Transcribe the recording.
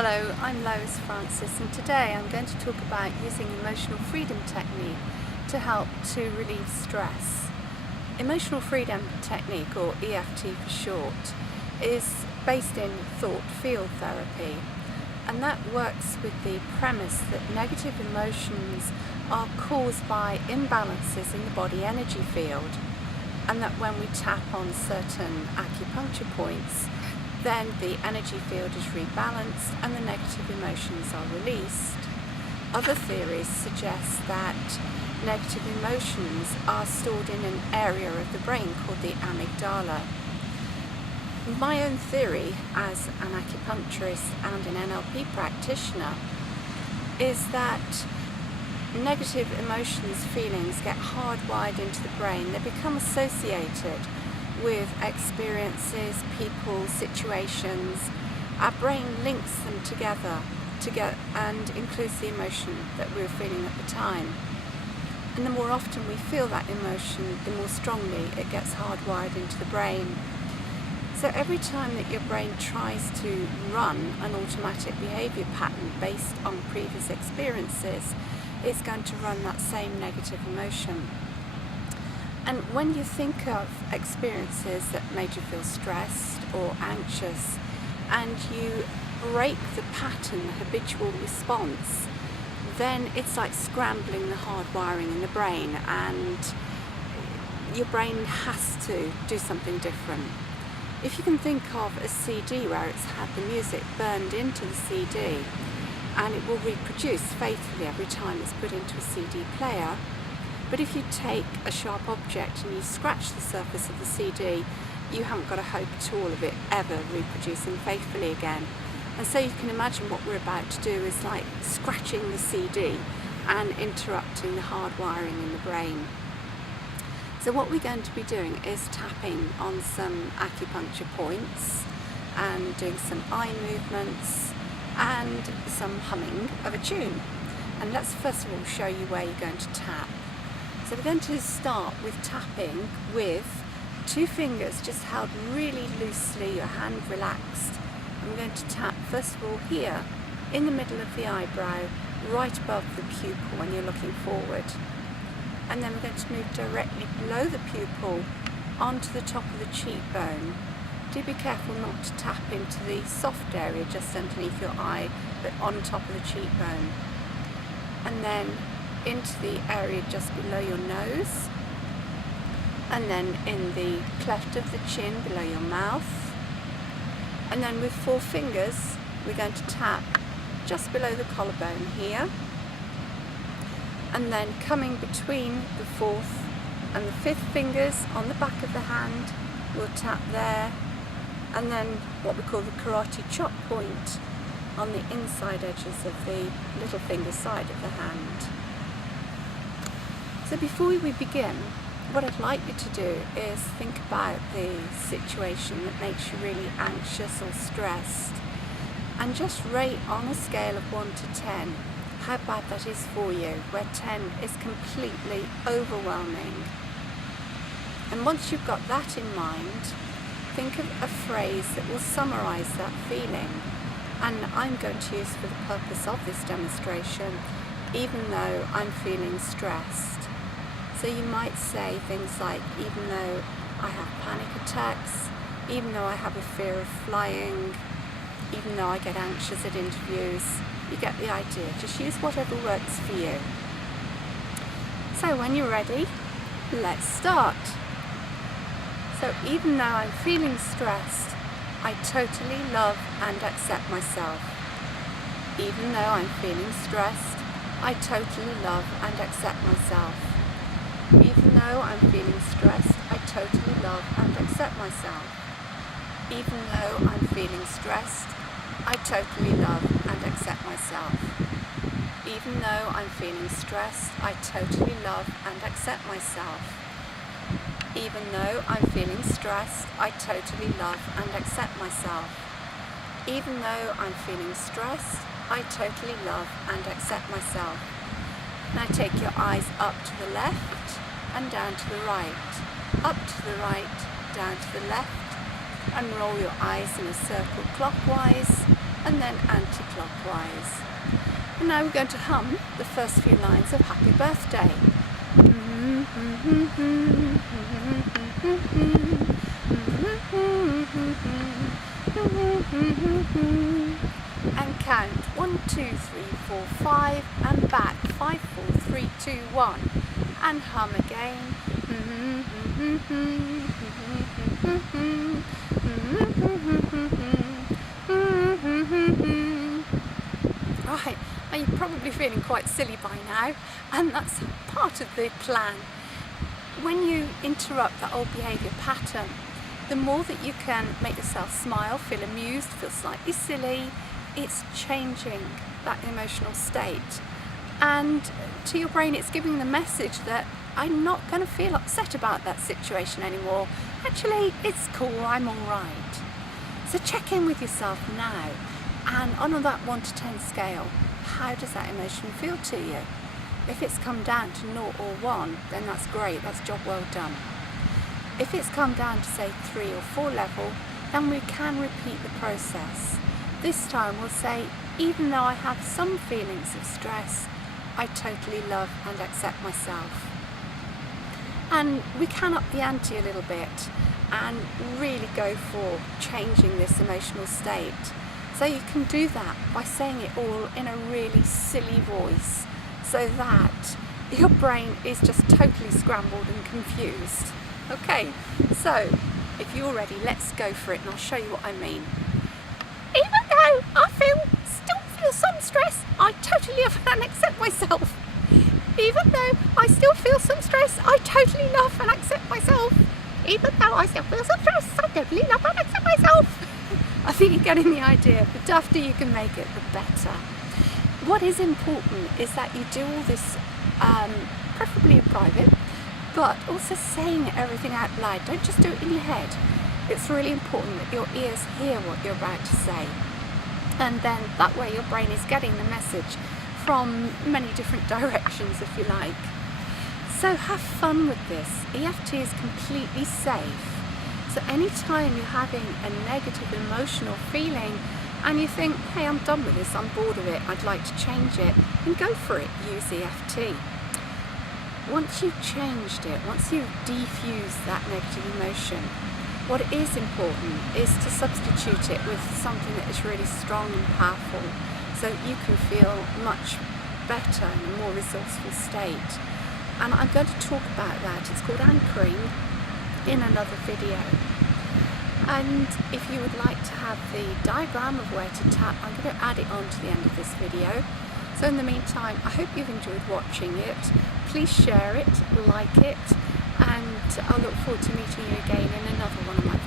Hello, I'm Lois Francis, and today I'm going to talk about using emotional freedom technique to help to relieve stress. Emotional freedom technique, or EFT for short, is based in thought field therapy, and that works with the premise that negative emotions are caused by imbalances in the body energy field, and that when we tap on certain acupuncture points, then the energy field is rebalanced and the negative emotions are released. Other theories suggest that negative emotions are stored in an area of the brain called the amygdala. My own theory as an acupuncturist and an NLP practitioner is that negative emotions, feelings get hardwired into the brain. They become associated with experiences, people, situations. Our brain links them together and includes the emotion that we were feeling at the time. And the more often we feel that emotion, the more strongly it gets hardwired into the brain. So every time that your brain tries to run an automatic behaviour pattern based on previous experiences, it's going to run that same negative emotion. And when you think of experiences that made you feel stressed or anxious, and you break the pattern, the habitual response, then it's like scrambling the hardwiring in the brain, and your brain has to do something different. If you can think of a CD where it's had the music burned into the CD, and it will reproduce faithfully every time it's put into a CD player. But if you take a sharp object and you scratch the surface of the CD, you haven't got a hope at all of it ever reproducing faithfully again. And so you can imagine what we're about to do is like scratching the CD and interrupting the hardwiring in the brain. So what we're going to be doing is tapping on some acupuncture points and doing some eye movements and some humming of a tune. And let's first of all show you where you're going to tap. So we're going to start with tapping with two fingers just held really loosely, your hand relaxed. I'm going to tap first of all here in the middle of the eyebrow, right above the pupil when you're looking forward. And then we're going to move directly below the pupil onto the top of the cheekbone. Do be careful not to tap into the soft area just underneath your eye, but on top of the cheekbone. And then into the area just below your nose, and then in the cleft of the chin below your mouth, and then with four fingers we're going to tap just below the collarbone here, and then coming between the fourth and the fifth fingers on the back of the hand, we'll tap there, and then what we call the karate chop point on the inside edges of the little finger side of the hand. So before we begin, what I'd like you to do is think about the situation that makes you really anxious or stressed, and just rate on a scale of 1 to 10 how bad that is for you, where 10 is completely overwhelming. And once you've got that in mind, think of a phrase that will summarise that feeling, and I'm going to use for the purpose of this demonstration, even though I'm feeling stressed. So you might say things like, even though I have panic attacks, even though I have a fear of flying, even though I get anxious at interviews. You get the idea. Just use whatever works for you. So when you're ready, let's start. So even though I'm feeling stressed, I totally love and accept myself. Even though I'm feeling stressed, I totally love and accept myself. Even though I'm feeling stressed, I totally love and accept myself. Even though I'm feeling stressed, I totally love and accept myself. Even though I'm feeling stressed, I totally love and accept myself. Even though I'm feeling stressed, I totally love and accept myself. Even though I'm feeling stressed, I totally love and accept myself. Now take your eyes up to the left and down to the right, up to the right, down to the left, and roll your eyes in a circle clockwise and then anti-clockwise. And now we're going to hum the first few lines of Happy Birthday. And count 1, 2, 3, 4, 5 and back 5, 4, 3, 2, 1 and hum again. Right, now you're probably feeling quite silly by now, and that's part of the plan. When you interrupt that old behaviour pattern, the more that you can make yourself smile, feel amused, feel slightly silly, it's changing that emotional state. And to your brain, it's giving the message that I'm not going to feel upset about that situation anymore. Actually, it's cool, I'm all right. So check in with yourself now, and on that 1 to 10 scale, how does that emotion feel to you? If it's come down to 0 or 1, then that's great, that's job well done. If it's come down to say 3 or 4 level, then we can repeat the process. This time we'll say, even though I have some feelings of stress, I totally love and accept myself. And we can up the ante a little bit and really go for changing this emotional state. So you can do that by saying it all in a really silly voice, so that your brain is just totally scrambled and confused. Okay, so if you're ready, let's go for it, and I'll show you what I mean. Even though I still feel some stress, I totally love and accept myself. Even though I still feel some stress, I totally love and accept myself. Even though I still feel some stress, I totally love and accept myself. I think you're getting the idea. The dafter you can make it, the better. What is important is that you do all this, preferably in private, but also saying everything out loud. Don't just do it in your head. It's really important that your ears hear what you're about to say. And then that way your brain is getting the message from many different directions, if you like. So have fun with this. EFT is completely safe. So anytime you're having a negative emotional feeling and you think, hey, I'm done with this, I'm bored of it, I'd like to change it, then go for it, use EFT. Once you've changed it, once you've defused that negative emotion, what is important is to substitute it with something that is really strong and powerful, so that you can feel much better in a more resourceful state. And I'm going to talk about that. It's called anchoring in another video. And if you would like to have the diagram of where to tap, I'm going to add it on to the end of this video. So in the meantime, I hope you've enjoyed watching it. Please share it, like it, and I look forward to meeting you again in another one of my